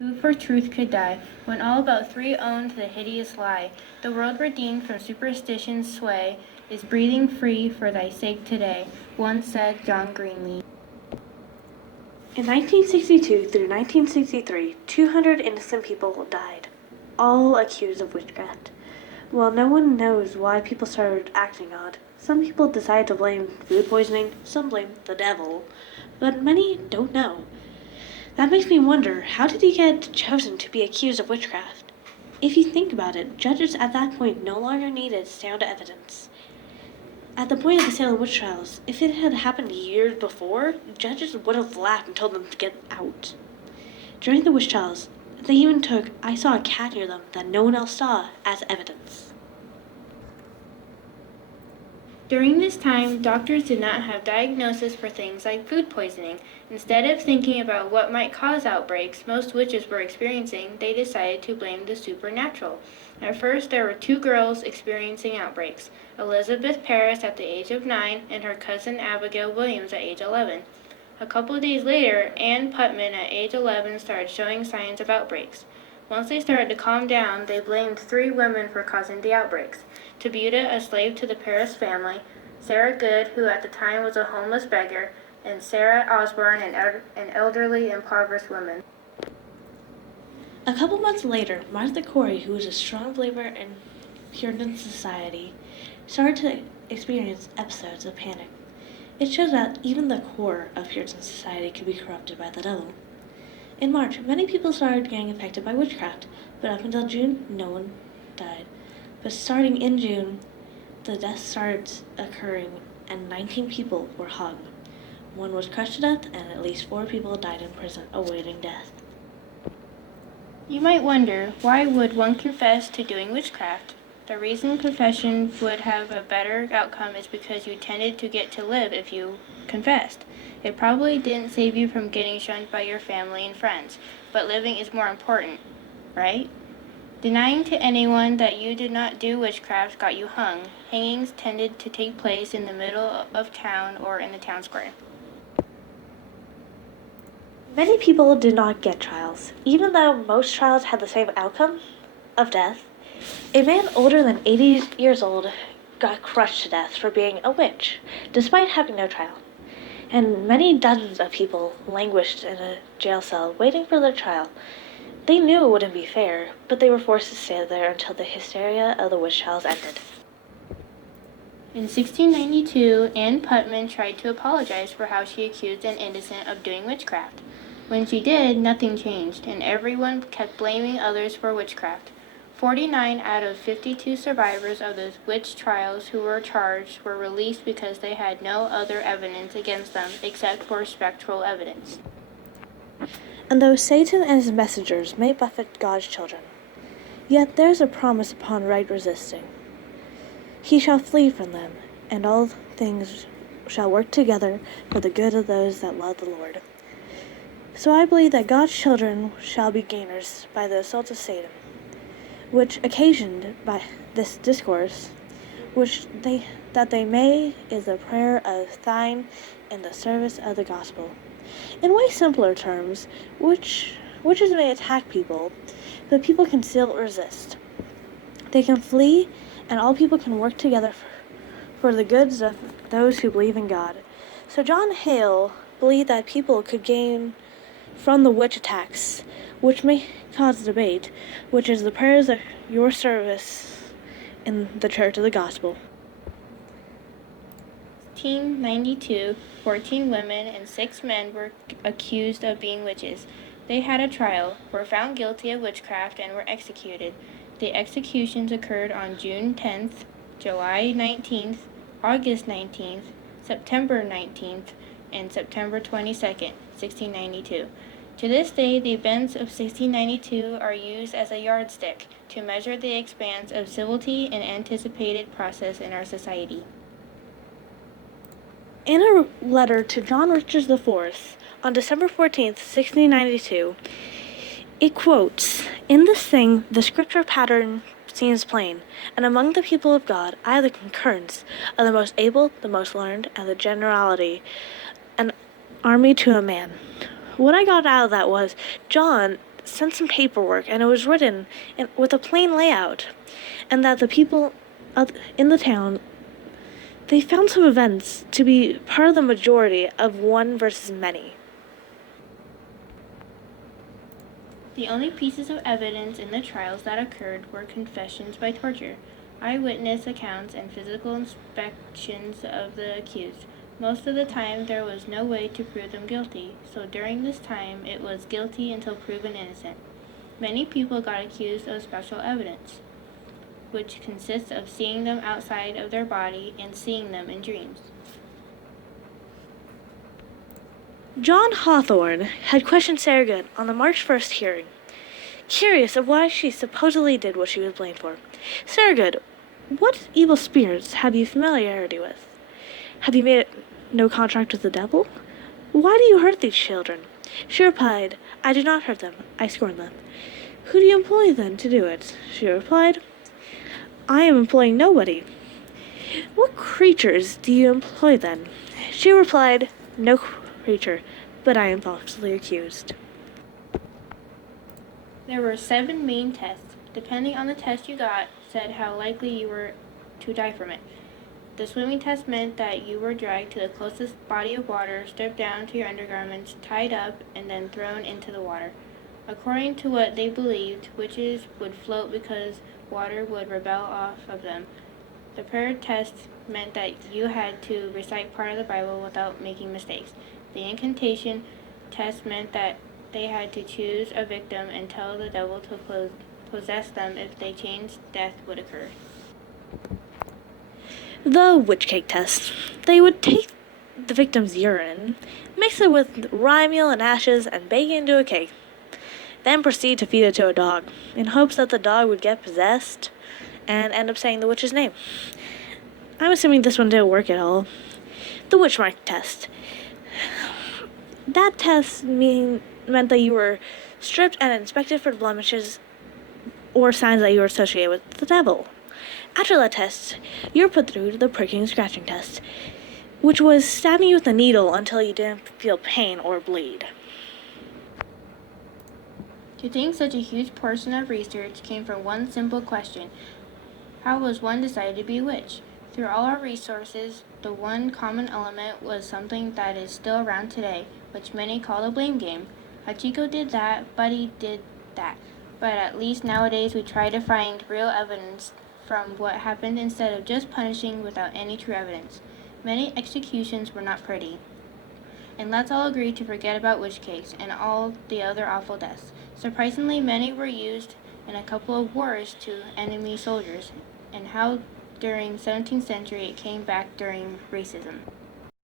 Who for truth could die, when all about three owned the hideous lie? The world redeemed from superstition's sway is breathing free for thy sake today, once said John Greenleaf. In 1962 through 1963, 200 innocent people died, all accused of witchcraft. While no one knows why people started acting odd, some people decide to blame food poisoning, some blame the devil, but many don't know. That makes me wonder, how did he get chosen to be accused of witchcraft? If you think about it, judges at that point no longer needed sound evidence. At the point of the Salem witch trials, if it had happened years before, judges would have laughed and told them to get out. During the witch trials, they even took "I saw a cat near them that no one else saw" as evidence. During this time, doctors did not have diagnosis for things like food poisoning. Instead of thinking about what might cause outbreaks most witches were experiencing, they decided to blame the supernatural. At first, there were two girls experiencing outbreaks, Elizabeth Parris at the age of 9 and her cousin Abigail Williams at age 11. A couple of days later, Ann Putman at age 11 started showing signs of outbreaks. Once they started to calm down, they blamed 3 women for causing the outbreaks. Tabuta, a slave to the Parris family, Sarah Good, who at the time was a homeless beggar, and Sarah Osborne, an elderly, impoverished woman. A couple months later, Martha Corey, who was a strong believer in Puritan society, started to experience episodes of panic. It shows that even the core of Puritan society could be corrupted by the devil. In March, many people started getting affected by witchcraft, but up until June, no one died. But starting in June, the deaths started occurring and 19 people were hung. 1 was crushed to death and at least 4 people died in prison awaiting death. You might wonder, why would one confess to doing witchcraft? The reason confession would have a better outcome is because you tended to get to live if you confessed. It probably didn't save you from getting shunned by your family and friends, but living is more important, right? Denying to anyone that you did not do witchcraft got you hung. Hangings tended to take place in the middle of town or in the town square. Many people did not get trials, even though most trials had the same outcome of death. A man older than 80 years old got crushed to death for being a witch, despite having no trial. And many dozens of people languished in a jail cell waiting for their trial. They knew it wouldn't be fair, but they were forced to stay there until the hysteria of the witch trials ended. In 1692, Ann Putman tried to apologize for how she accused an innocent of doing witchcraft. When she did, nothing changed, and everyone kept blaming others for witchcraft. 49 out of 52 survivors of the witch trials who were charged were released because they had no other evidence against them except for spectral evidence. And though Satan and his messengers may buffet God's children, yet there is a promise upon right resisting. He shall flee from them, and all things shall work together for the good of those that love the Lord. So I believe that God's children shall be gainers by the assault of Satan, which occasioned by this discourse, that they may is the prayer of thine in the service of the gospel. In way simpler terms, witches may attack people, but people can still resist. They can flee, and all people can work together for the goods of those who believe in God. So John Hale believed that people could gain from the witch attacks, which may cause debate, which is the prayers of your service in the Church of the Gospel. 1692, 14 women and 6 men were accused of being witches. They had a trial, were found guilty of witchcraft, and were executed. The executions occurred on June 10th, July 19th, August 19th, September 19th, and September 22nd, 1692. To this day, the events of 1692 are used as a yardstick to measure the expanse of civility and anticipated process in our society. In a letter to John Richards IV on December 14th, 1692, it quotes, "In this thing the scripture pattern seems plain, and among the people of God I have the concurrence of the most able, the most learned, and the generality, an army to a man." What I got out of that was John sent some paperwork, and it was written with a plain layout, and that the people in the town, they found some events to be part of the majority of one versus many. The only pieces of evidence in the trials that occurred were confessions by torture, eyewitness accounts, and physical inspections of the accused. Most of the time, there was no way to prove them guilty, so during this time, it was guilty until proven innocent. Many people got accused of special evidence, which consists of seeing them outside of their body and seeing them in dreams. John Hawthorne had questioned Sarah Good on the March 1st hearing, curious of why she supposedly did what she was blamed for. Sarah Good, what evil spirits have you familiarity with? Have you made no contract with the devil? Why do you hurt these children? She replied, I do not hurt them, I scorn them. Who do you employ then to do it? She replied, I am employing nobody. What creatures do you employ then? She replied, no creature, but I am falsely accused. There were 7 main tests. Depending on the test you got, said how likely you were to die from it. The swimming test meant that you were dragged to the closest body of water, stripped down to your undergarments, tied up, and then thrown into the water. According to what they believed, witches would float because water would rebel off of them. The prayer test meant that you had to recite part of the Bible without making mistakes. The incantation test meant that they had to choose a victim and tell the devil to possess them. If they changed, death would occur. The witch cake test. They would take the victim's urine, mix it with rye meal and ashes, and bake it into a cake. Then proceed to feed it to a dog, in hopes that the dog would get possessed and end up saying the witch's name. I'm assuming this one didn't work at all. The witch mark test. That test meant that you were stripped and inspected for blemishes or signs that you were associated with the devil. After that test, you were put through the pricking and scratching test, which was stabbing you with a needle until you didn't feel pain or bleed. To think such a huge portion of research came from one simple question: how was one decided to be a witch? Through all our resources, the one common element was something that is still around today, which many call the blame game. Hachiko did that, Buddy did that. But at least nowadays we try to find real evidence from what happened instead of just punishing without any true evidence. Many executions were not pretty. And let's all agree to forget about witch cakes and all the other awful deaths. Surprisingly, many were used in a couple of wars to enemy soldiers, and how during 17th century it came back during racism.